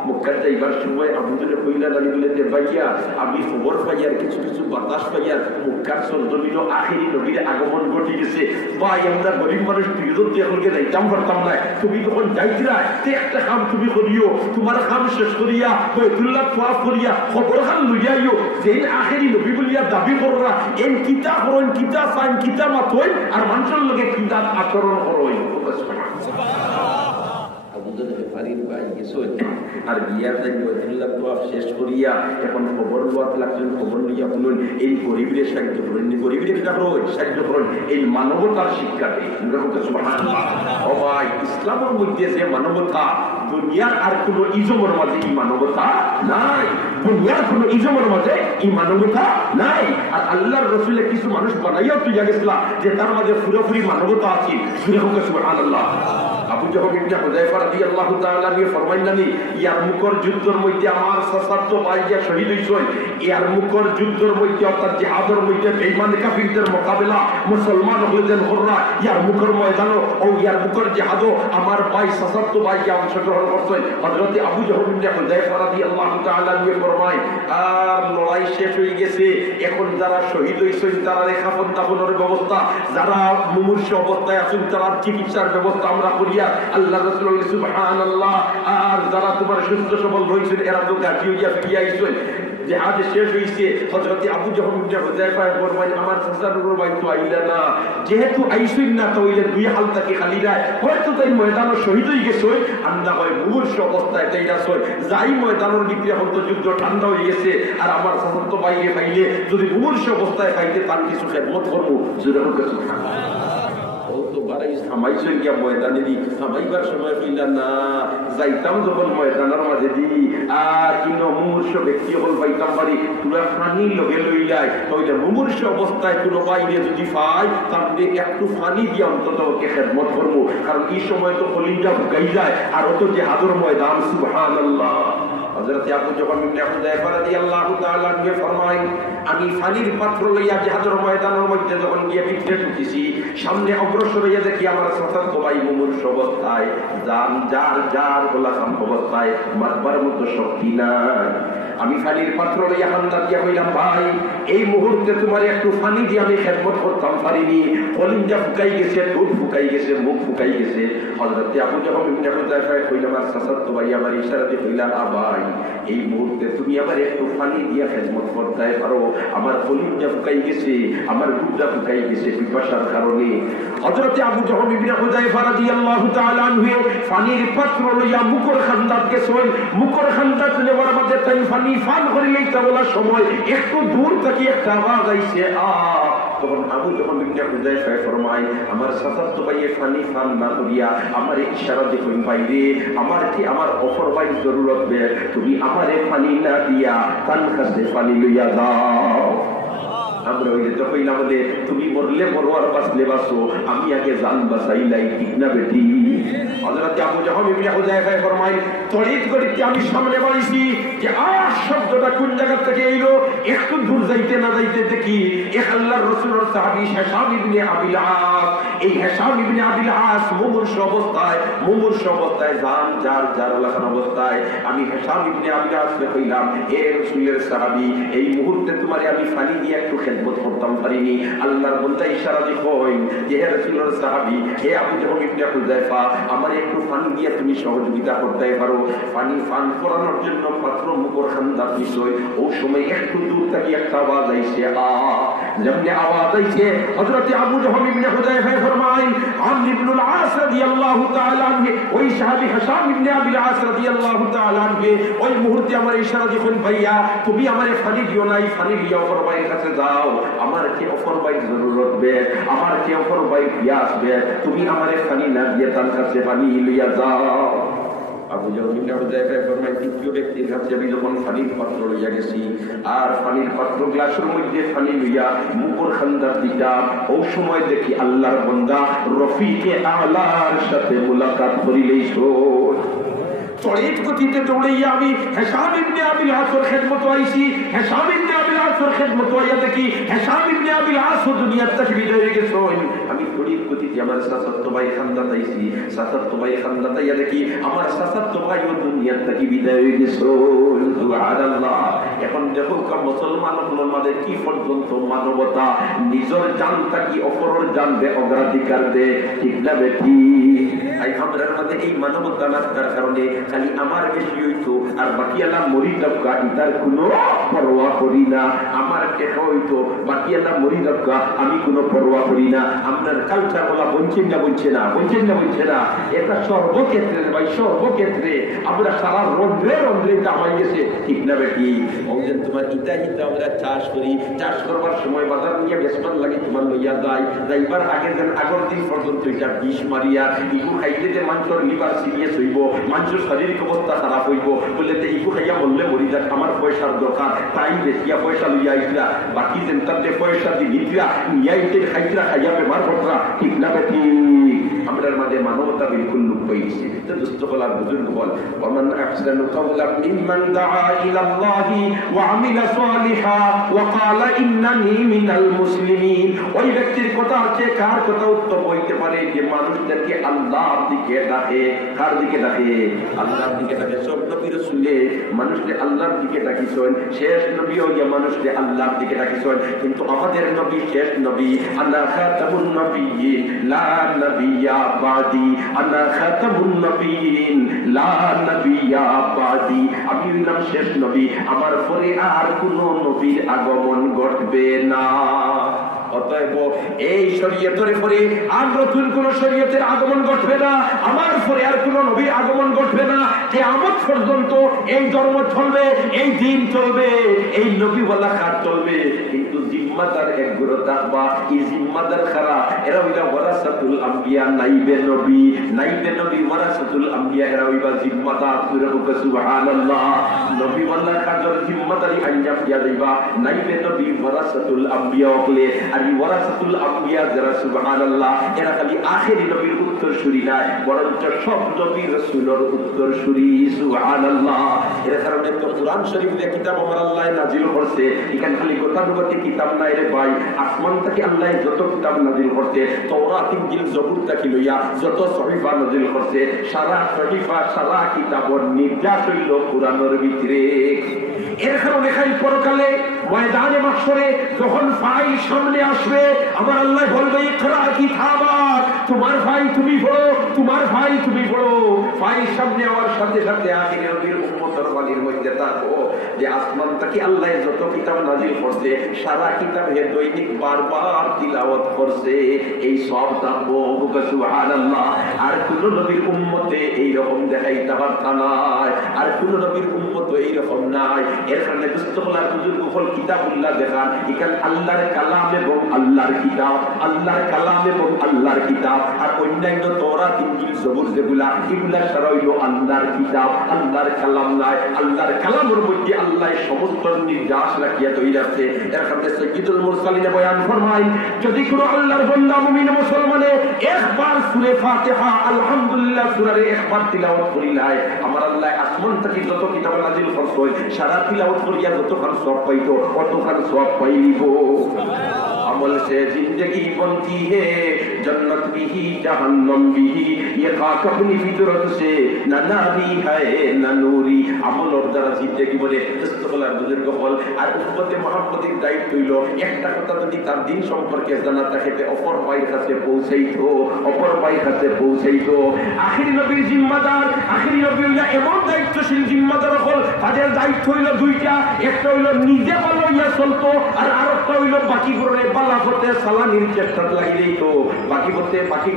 মক্কা যাইবার সময় আবু যর কইলা লাগিলেতে ভাইয়া আমি খবর পাইয়ার কিছু কিছু বাতাস পাইয়ার মক্কার সরজমিন আখেরি নবীর আগমন ঘটে গেছে ভাই আমরা গরিব মানুষ বিরোধ দেখলকে যাইতাম পারতাম না তুমি যখন যাইছিলা তে একটা কাম তুমি করিও তোমার কাম শেষ করিয়া বাইতুল্লাহ তাওয়াফ করিয়া খবর খান লইয়াইও যেই আখেরি নবী বলিয়া দাবি কররা এন কিতা করেন কিতা সাইন কিতা মাতই আর মানুষের লগে কিতা আচরণ করই সুবহানাল্লাহ আবু রেফারির ভাই গেছো আর বিয়ার যাই বৈদিল্লাহ তো শেষ করিয়া এখন খবর লোয়াত লাগছেন, খবর লইয়া বলুন এই গরিবের সাহায্য করুন, গরিবের সাহায্য করুন, এই মানবতার শিক্ষা দেয়। ও ভাই, ইসলামের মধ্যে যে মানবতা, দুনিয়ার আর কোন ইজমের মাঝে এই মানবতা নাই, দুনিয়ার কোন ইজমের মাঝে এই মানবতা নাই। আর আল্লাহর রসুলের কিছু মানুষ বানাইয়াও তুই গেছিলা যে তার মাঝে পুরোপুরি মানবতা আছে। সুবহানাল্লাহ। আবু জাহল ইবনে হুযায়ফা রাদিয়াল্লাহু তাআলা নিয়ে ফরমাইলেন, ইয়ারমুকের যুদ্ধের মধ্যে আমার চাচাতো ভাই যে শহীদ হইছেন, ইয়ারমুকের যুদ্ধের মধ্যে অর্থাৎ জিহাদের মধ্যে বেঈমান কাফিরদের মোকাবেলা মুসলমান হলেন হররা ইয়ারমুকের ময়দানে ও ইয়ারমুকের জিহাদও আমার ভাই চাচাতো ভাই যে অংশগ্রহণ করতেন। হযরত আবু জাহল ইবনে হুযায়ফা রাদিয়াল্লাহু তাআলা নিয়ে ফরমায়, আর লড়াই শেষ হয়ে গেছে, এখন যারা শহীদ হইছেন তারা কাফন দাফনের ব্যবস্থা, যারা মুমূর্ষু অবস্থায় আছেন তারা চিকিৎসার ব্যবস্থা আমরা করি। আল্লাহ রাসূল সুবহানাল্লাহ। আর যারা তোমার সুস্থ সবল রয়েছেন এরা তো গাজী হইয়া ফিরিয়া আইছেন, জিহাদ শেষ হইছে। হযরত আবু জাহল ইবনে হুযায়ফা ফরমায়, আমার চাচার ভাই তো আইলা না, যেহেতু আইছেন না তাইলে দুই হালটাকে খালি রায়, হয়তো তাই ময়দানে শহীদ হয়ে গেছে, আমরা হয় মুমূর্ষু অবস্থায় তাইরা সই যাই ময়দানের ভিতরে এখন তো যুদ্ধ ঠান্ডা হয়ে গেছে, আর আমার চাচার তো বাইরে পাইলে যদি মুমূর্ষু অবস্থায় পাইতে তার কিছু খেদমত করবো। জোরে হোক সুবহানাল্লাহ। সামাইছেন গিয়া ময়দানে দি সামাইবার সময় ফিলা না যাইতাম যখন ময়দানের মাঝে দি আর ইন মুমূর্ষ ব্যক্তি হল পাইতাম পারি পুরা ফানি লগে লইলাই, তাহলে মুমূর্ষ অবস্থায় কোনো বাইরে যদি পাই তাহলে একটু ফানি দিয়ে অন্তত ওকে খেদমত করবো, কারণ এই সময় তো কলিজা ঢুকাই যায় আর অত যে হাদর ময়দান। সুবহানাল্লাহ। হযরত আবু জাহল ইবনে হুযায়ফা রাদিয়াল্লাহু তাআলা কে ফরমায়, আমি ফানির পাত্র লইয়া জিহাদের ময়দানের মধ্যে যখন গিয়ে ভিতরে ঢুকেছি, সামনে অগ্রসর হইয়া দেখি আমার চাচাতো ভাই মুমূর্ষু অবস্থায়, যার যার যার গোলাম অবস্থায়, মারবার মতো শক্তি নাই। আমি ফানির পাত্র লইয়া হান্ডা দিয়া কইলাম, ভাই এই মুহূর্তে তোমার একটু ফানি দিয়ে আমি খেদমত করতাম পারিনি, কলিজা ফুকাই গেছে, ঠোঁট ফুকাই গেছে, মুখ ফুকাই গেছে। হযরত আবু জাহল ইবনে হুযায়ফা কইলাম, আর চাচাতো ভাই আমার ইশারাতে কইলাম, ভাই এই মুহূর্তে তুমি আমার একটু পানি দিয়া খেদমত করতে পারো, আমার কলিজা ফুকাই গেছে, আমার গুদা ফুকাই গেছে পিপাসার কারণে। হযরত আবু জাহল ইবনে হুযায়ফা রাদিয়াল্লাহু তাআলা আনহু পানির পাত্র লইয়া মুকর খান্দাত গেছেন, মুকর খান্দাত নেওয়ার মধ্যে তাই পানি পান করিলেই তা বলার সময় একটু দূর থেকে একটা আওয়াজ আইছে, তখন আবু জাহল ইবনে হুযায়ফা ফরমায়, আমার চাচাতো ভাইয়ে পানি পান না করিয়া আমার ইশারা দেখুন বাইরে আমার কি আমার অফর ভাই জরুরত বে, তুমি আমারে পানি না দিয়া তার কাছে পানি লইয়া দাও। আমরা হইলে তো কইলাম যে তুমি মরলে মরো আর বাঁচলে বাঁচো, আমি আগে জান বাঁচাইলাই, ঠিক না বেটি? হযরত আবু জাহল ইবনে হুযায়ফা ফরমায়, তড়িৎ গতিতে আমি সামনে বাড়িছি যে শব্দটা কোন জায়গা থেকে এলো, একটু দূর যাইতে না যাইতে দেখি এক আল্লাহর রাসূলের সাহাবী হিশাম ইবনে আবিল আস, এই হিশাম ইবনে আবিল আস মুমূর্ষু অবস্থায় জান যার যার লাখান অবস্থায়। আমি হিশাম ইবনে আবিল আসকে কইলাম, হে রাসূলের সাহাবী, এই মুহূর্তে তোমারে আমি পানি দিয়ে একটু খেদমত করতাম পারিনি। আল্লাহর বান্দা ইশারা দিয়ে কই যে হে রাসূলের সাহাবী, হে আবু জাহল ইবনে হুযায়ফা, আমার একটু পানি দিয়ে তুমি সহযোগিতা করতে পারো। পানি পান করানোর জন্য পাত্র মুখর খান্দাত নিছই, ও সময় একটু দূর থেকে একটা আওয়াজ আইছে, যেমনি আওয়াজ আইছে হযরত আবু জাহল ইবনে হুযায়ফা ফরমায়, আমর ইবনে আল-আস রাদিয়াল্লাহু তাআলা আনহু, ওই সাহাবী হিশাম ইবনে আবিল আস রাদিয়াল্লাহু তাআলা আনহু ওই মুহূর্তে আমার ইশারা দিলেন, ভাইয়া তুমি আমারে পানি দিও নাই, পানি দিয়া অপর ভাইয়ের কাছে যাও, আমার কি অপর ভাইয়ের জরুরত বে, আমার কি অপর ভাই পিয়াস বে, তুমি আমারে পানি না দিয়ে তার কাছে পানি লইয়া যাও। আবু জাহল ইবনে হুযায়ফা ফরমায়, তৃতীয় ব্যক্তির কাছে আমি যখন পানির পাত্র লইয়া গেছি আর পানির পাত্র গ্লাসের মধ্যে পানি লইয়া মুখর খান্দার দিতাম, ওই সময় দেখি আল্লাহর বান্দা রফিকে আলার সাথে মুলাকাত করিলেইছ। তড়িৎ গতিতে দৌড়াইয়া আমি হিশাম ইবনে আবিল আসর খেদমত আইছি, হিশাম ইবনে আবিল আসর খেদমত আইয়া দেখি হিশাম ইবনে আবিল আসর দুনিয়ার থেকে বিদায় হয়ে গেছে। আমি তড়িৎ গতিতে আমার চাচাতো ভাই খান্দাত আইছি, চাচাতো ভাই খান্দাত আইয়া দেখি আমার চাচাতো ভাই ও দুনিয়ার থেকে বিদায় হয়ে গেছে। সুবহানাল্লাহ। এখন দেখো মুসলমান হলোর মাঝে কি পর্যন্ত মানবতা, নিজের জানটা কি অপরের জানবে অগ্রাধিকার দে, ঠিক না বেটি? এই আমরার মধ্যে এই মানবতা না থাকার কারণে খালি আমার বেশি হইতো আর বাকি আল্লাহ মরি দক্কা ইতার কোনো পরোয়া করি না, আমার টেকা হইতো বাকি আল্লাহ মরি দক্কা আমি কোনো পরোয়া করি না। আপনার কালচার বলা বলছেন না বলছে না, বলছেন না বলছে না, এটা সর্বক্ষেত্রে ভাই, সর্বক্ষেত্রে আমরা সারা রন্ধ্রে রন্ধ্রে কামাই গেছে, ঠিক না বেটি? বলছেন তোমার ইটা ইটা আমরা চাষ করি, চাষ করবার সময় বাজার নিয়ে বেসমান লাগে, তোমার লইয়া যায় যাইবার আগে যেন আগর দিন পর্যন্ত এটা বিষ মারিয়া ইগু খাইতে যে মানুষের লিভার সিরিয়াস হইব, মানুষের শারীরিক অবস্থা খারাপ হইব, বললে তো ইগু খাইয়া বললে মরি যাক, আমার পয়সার দরকার, তাই দেখিয়া পয়সা লইয়া আইতরা, বাকি যেন তার যে পয়সা দিয়ে নিতরা নিয়াইতে খাইতরা খাইয়া বেমার পড়রা, ঠিক না বেটি? আমরার মাঝে মানবতা বিলকুল লুপ হয়েছে। তো দুস্থ বলার বুজুর্গ বল, ওমান আহসানু কাওলাম মিম্মান দাআ ইলাল্লাহি ওয়া আমিলা সালিহা ওয়া ক্বালা ইন্নানি মিনাল মুসলিমিন। ওই ব্যক্তির কথা আছে, কার কথা উত্তম হইতে পারে যে মানুষদেরকে আল্লাহর দিকে ডাকে। কার দিকে ডাকে? আল্লাহর দিকে ডাকে। সব নবী রাসূলে মানুষকে আল্লাহর দিকে ডাকিছেন, শেষ নবীও যে মানুষকে আল্লাহর দিকে ডাকিছেন, কিন্তু আমাদের নবী শেষ নবী। আনা খাতামুন নবিয়্যিন লা নবিয়্যা বাদি, আনা খাতামুন নবিয়্যিন লা নবিয়্যা বাদি। আমি হইলাম শেষ নবী, আমার পরে আর কোন নবীর আগমন ঘটবে না। অতএব এই শরীয়তের পরে আর নতুন কোন শরীয়তের আগমন ঘটবে না, আমার পরে আর কোন নবীর আগমন ঘটবে না। কিয়ামত পর্যন্ত এই ধর্ম চলবে, এই দিন চলবে, এই নবী ওয়ালা খাত চলবে। কিন্তু জিম্মাদার এক গুরু থাকবা, এই জিম্মাদার খারা এরা হইলা ওয়ারাসাতুল আম্বিয়া, নাইবে নবী, নাইবে নবী ওয়ারাসাতুল আম্বিয়া, এরা হইবা জিম্মাদার। সুবহানাল্লাহ। নবী ওয়ালা খাতর জিম্মাদারি আঞ্জাম দিয়া দিবা, নাইবে নবী ওয়ারাসাতুল আম্বিয়া হলে আর ওয়ারাসাতুল আম্বিয়া যারা সুবহানাল্লাহ, এরা খালি আখেরি নবীর উত্তরসূরি না, বরঞ্চ সব নবী রাসূলের উত্তরসূরি। সুবহানাল্লাহ। এর কারণে তো কুরআন শরীফ যে কিতাব আমার আল্লাহ নাজিল করছে, এখানে খালি গতানুগতিক কিতাব নাই রে ভাই। আসমান থেকে আল্লাহ যত কিতাব নাজিল করছে, তাওরাত ইনজিল জবুর থেকে লইয়া যত সহিফা নাজিল করছে, সারা সহিফা সারা কিতাবর নির্যাস হইল কুরআনের ভিতরে। এর কারণে খালি পরকালে ময়দানে মাহশরে যখন ফাইল সামনে আসবে, আমার আল্লাহ বলবে ইকরা কিতাবাক, তোমার ফাইল তুমি পড়ো, তোমার ফাইল তুমি পড়ো। ফাইল সামনে আওয়ার সাথে সাথে আখির নবীর উম্মতের বাণীর মধ্যে থাকো যে আসমান থেকে আল্লাহ যত কিতাব নাজিল করছে, সারা কিতাবে দৈনিক বারবার তিলাওয়াত করছে, এই সব থাকবো। সুবহানাল্লাহ। আর কোন নবীর উম্মতে এই রকম দেখাইতে পারতা নাই, আর কোন নবীর উম্মত এই রকম নাই। এর কারণে দুস্থলার বুজুর্গ হল কিতাবুল্লাহ দেখান, এখানে আল্লাহর কালাম এবং আল্লাহর কিতাব, আল্লাহর কালাম এবং আল্লাহর কিতাব। আর অন্যান্য তাওরাত ইনজিল জবুর যেগুলা, এগুলা সারা হইল আল্লাহর কিতাব, আল্লাহর কালাম নাই। আল্লাহর কালামের মধ্যে আল্লাহ সমস্ত নির্দেশ রাখিয়া তৈরি আছে। এর কারণে সাইয়্যিদুল মুরসালিনে বয়ান ফরমায়, যদি কোনো আল্লাহর বান্দা মুমিন মুসলমানে একবার সূরা ফাতিহা আলহামদুলিল্লাহ সূরার একবার তিলাওয়াত করিলাই, আমার আল্লাহ আসমান থেকে যত কিতাব নাজিল করছে সারা তিলাওয়াত করিয়া যতখান সওয়াব পাইতো অতখান সওয়াব পাইব। अमल से जिंदगी बनती है, जन्नत भी ही जहन्नम भी ही, ये खाक अपनी फितरत से न नारी है न नूरी। আমল ওর দ্বারা জিন্দেগি বলে দস্তগলার বুজুর্গ বল। আর উম্মতে মুহাম্মদের দায়িত্ব হইল একটা কথা যদি তার দিন সম্পর্কে জানা থাকে অপর ভাইয়ের কাছে পৌঁছাইতো, অপর ভাইয়ের কাছে পৌঁছাইতো। আখিরি নবীর জিম্মাদার, আখিরি নবী হইল এমন দায়িত্বশীল জিম্মাদার হল, তাদের দায়িত্ব হইল দুইটা, একটা হইল নিজে ভালো হইয়া চলতো, আর আরেকটা হইল বাকি করে বালা করতে সালানির চেষ্টা লাগিয়ে দিত, বাকি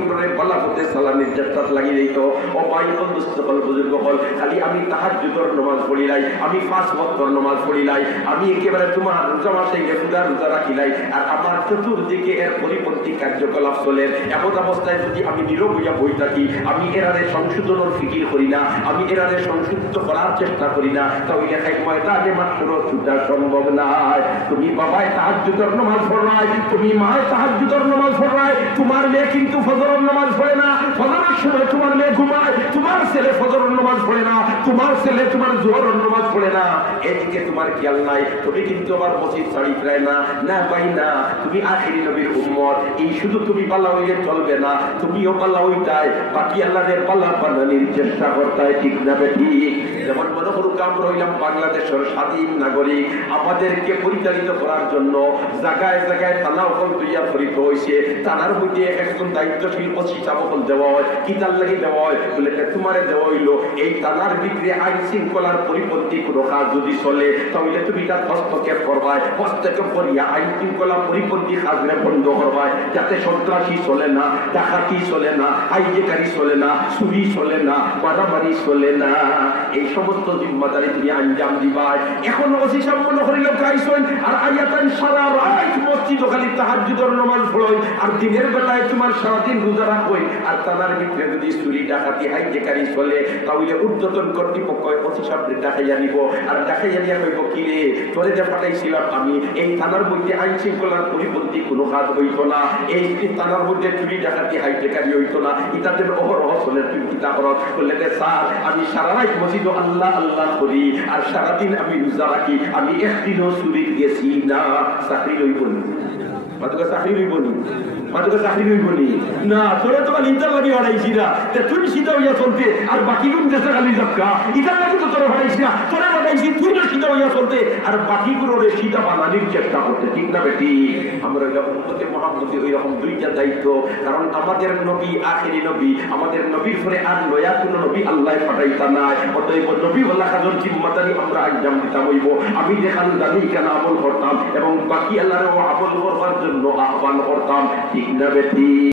করে বালা করতে সালানির চেষ্টা লাগিয়ে দিত। ও ভাই বন্ধুস্থল বুজুর্গ হল, খালি আমি তাহাজ্জুদের নামাজ পড়ি নাই, আমি 5 ওয়াক্তের নামাজ পড়ি নাই, আমি একেবারে তোমার রোজা মাসে রোজা রাখি নাই, আর আমার চতুর্দিকে এর পরিপন্থী কার্যকলাপ চলে। এমন অবস্থায় যদি আমি নীরব হইয়া বই থাকি, আমি এরারে সংশোধনের ফিকির করি না, আমি এরারে সংশোধিত করার চেষ্টা করি না, তাহলে খাই ময়দানে মাত্র ছুটা সম্ভব নয়। তুমি বাবায় তাহাজ্জুদের নামাজ পড়ায়, তুমি মায় তাহাজ্জুদের নামাজ পড়ায়, তোমার মেয়ে কিন্তু ফজরের নামাজ পড়ে না, ফজরের সময় তোমার মেয়ে ঘুমায়, তোমার ছেলে ফজরের নামাজ পড়ে না, তোমার ছেলে তোমার জোহরের নামাজ পড়ে না, এদিকে তোমার খেয়াল নাই, তুমি কিন্তু আবার মসজিদ ছাড়ি প্রায় না, না পাই না, তুমি আখিরি নবীর উম্মত। এই শুধু তুমি পাল্লা হইলে চলবে না, তুমিও পাল্লা হইতাই, বাকি আল্লাহদের পাল্লা বানানোর চেষ্টা করতে, ঠিক না বেঠিক? যেমন মনে করুক আমরা হইলাম বাংলাদেশের স্বাধীন নাগরিক, আমাদেরকে পরিচালিত করার জন্য জায়গায় জায়গায় থানা ওপর তৈরি করিতে হয়েছে। থানার মধ্যে একজন দায়িত্বশীল হিসাব দেওয়া হয়, কিতার লাগি দেওয়া হয় বলে তোমারে দেওয়া হইলো এই থানার ভিতরে আইন শৃঙ্খলার পরিপন্থী কোনো কাজ যদি চলে তাহলে তুমি তার হস্তক্ষেপ করবাই, হস্তক্ষেপ করিয়া আইন শৃঙ্খলা পরিপন্থী কাজে বন্ধ করবাই, যাতে সন্ত্রাসী চলে না, ডাকাতি চলে না, হাইজেকারি চলে না, চুরি চলে না, মারামারি চলে না। এই সমস্ত জিম্মাদারি তুমি আঞ্জাম দিবাই। এখন ওসি সাহেব মনে করিল গাইছেন আর আয়াতান সারা রাত মসজিদ খালি তাহাজ্জুদের নামাজ পড়েন আর দিনের বেলায় তোমার সারাদিন রোজা রাখবেন, আর থানার ভিতরে যদি চুরি ডাকাতি হাইজেকারি চলে তাহলে ঊর্ধ্বতন কর্তৃপক্ষ ওসি সাহেবকে ডাকাইয়া নিব, আর ডাকাইয়া নিয়ে কইব কি রে তোরে যে পাঠাইছিলাম আমি এই থানার মধ্যে আইন শৃঙ্খলার পরিপন্থী কোনো কাজ হইত না, এই থানার মধ্যে চুরি ডাকাতি হাইজেকারি হইত না, ইতাদের অহরহ চলে তুমি কিতা করত বললে স্যার আমি সারা রাত মসজিদ আল্লাহ আল্লাহ করি আর সারাদিন আমি রোজা রাখি, আমি একদিনও চুরি গেছি না। চাকরি লইব মাতুকা চাকরি লইব নি? মাতুকা চাকরি লইব নি? না তোরে তোমার ইন্টার লাগি হারাইছি না, তুই সিধা হইয়া চলতে আর বাকি গুণ দেশে খালি যাবকা ইটার লাগি তো তোরা হারাইছি না, তোরা বানাইছি তুই তো সিধা হইয়া চলতে আর বাকি গুলোরে সিধা বানানির চেষ্টা করতে, ঠিক না বেটি? আমরা উম্মতে মুহাম্মদী ওই রকম দুইটা দায়িত্ব, কারণ আমাদের নবী আখেরি নবী, আমাদের নবীর পরে আর নয়া কোন নবী আল্লাহ পাঠাইতা নাই, অতএব নবী ওয়ালা কাজের জিম্মাদারি আমরা আঞ্জাম দিতাম হইব। আমি দেখান জানি কেন আমল করতাম এবং বাকি আল্লাহর আমল করবার জন্য আহ্বান করতাম, ঠিক না বেটি?